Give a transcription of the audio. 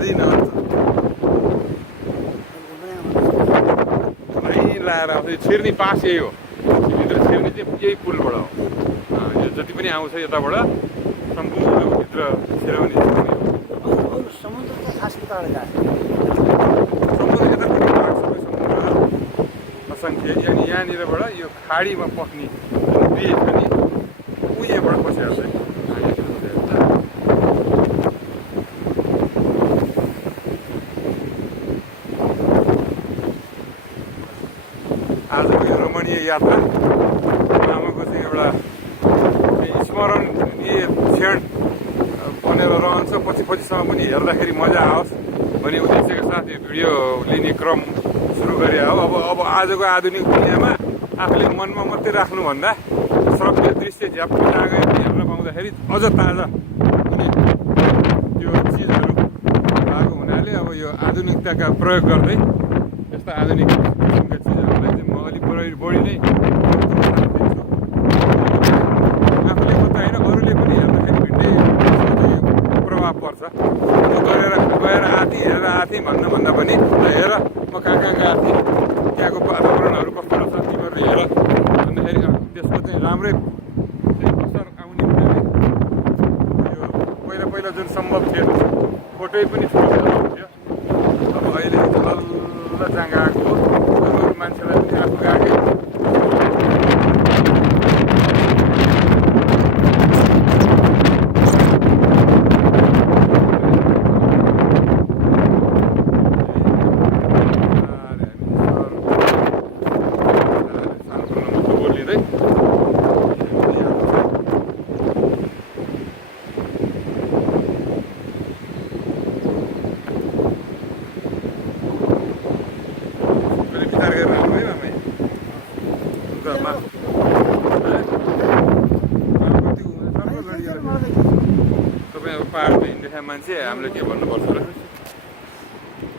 अझै नआउँछ लाएर आउँछ। छिर्ने पास यही हो, भित्र छिर्ने चाहिँ यही पुलबाट हो। यो जति पनि आउँछ यताबाट सम्पूर्ण भित्र छिर्यो भने समुद्र चाहिँ खास कताबाट गएको समुद्र यतापट्टि गएको सबै समुद्र असङ्ख्य। अनि यहाँनिरबाट यो खाडीमा पस्ने जुन ब्रिज छ नि ऊ यहाँबाट पसिहाल्छ है। आजको यो रमणीय यात्रा आमाको चाहिँ एउटा स्मरणीय क्षण बनेर रहन्छ। पछिसम्म पनि हेर्दाखेरि मजा आओस् भन्ने उद्देश्यका साथ यो भिडियो लिने क्रम सुरु गरे हो। अब आजको आधुनिक दुनियाँमा आफूले मनमा मात्रै राख्नुभन्दा श्रव्य दृश्य झ्याप्पै लागेर हेर्न पाउँदाखेरि अझ ताजा हुने त्यो चिजहरू भएको हुनाले अब यो आधुनिकताका प्रयोग गर्दै यस्ता आधुनिक किसिमका चिजहरूलाई चाहिँ म अलिक बढी नै आफूले मात्रै होइन अरूले पनि हेर्दाखेरि भिन्दै प्रभाव पर्छ। म गएर आथेँ हेरेर आथेँ भन्दा पनि हेर म कहाँ गएको थिएँ, त्यहाँको वातावरणहरू कस्तो रहेछ तिमीहरूले हेर भन्दाखेरि त्यसको चाहिँ राम्रै असर आउने हुनाले यो पहिला जुन सम्भव थियो फोटै पनि ठुलो हुन्थ्यो। अब अहिले बल्ल जहाँ गएको हो अरू मान्छेलाई पनि आफू गएकै तपाईँ अब पाहाडमा हिँड्ने मान्छे हामीले के भन्नुपर्छ र